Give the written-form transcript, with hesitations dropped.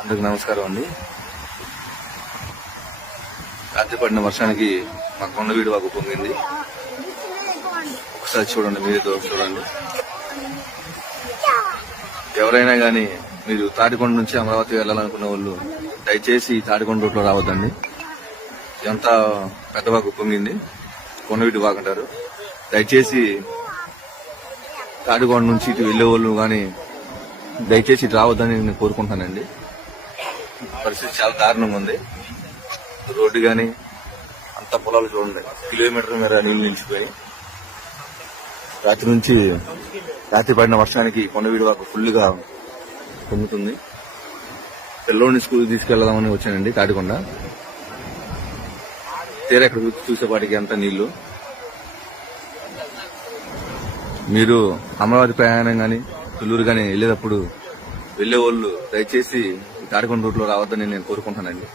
అందరికి నమస్కారం అండి. రాత్రి పడిన వర్షానికి మా కొండవీడు వాగు పొంగింది. ఒకసారి చూడండి, మీరేతో చూడండి. ఎవరైనా కానీ మీరు తాడికొండ నుంచి అమరావతి వెళ్లాలనుకున్న వాళ్ళు దయచేసి తాడికొండ రూట్లో రావద్దండి. ఎంత పెద్ద వాగు పొంగింది, కొండవీడు వాగు అంటారు. దయచేసి తాడికొండ నుంచి ఇటు వెళ్లే వాళ్ళు కానీ దయచేసి ఇటు రావద్దని నేను కోరుకుంటానండి. పరిస్థితి చాలా దారుణంగా ఉంది. రోడ్డు గాని అంత పొలాలు చూడండి, కిలోమీటర్ మేర నీళ్లు నిలిచిపోయి. రాత్రి పడిన వర్షానికి కొండవీడు వరకు ఫుల్గా పొంగుతుంది. పిల్లోడిని స్కూల్ తీసుకెళ్దామని వచ్చానండి తాడికొండ. తీరా ఇక్కడ చూసేపాటికి అంత నీళ్లు. మీరు అమరావతి ప్రయాణం గాని తుళ్ళూరు గాని వెళ్లేటప్పుడు వెళ్లే వాళ్ళు దయచేసి తాడికొండ రూట్లో రావద్దని నేను కోరుకుంటానండి.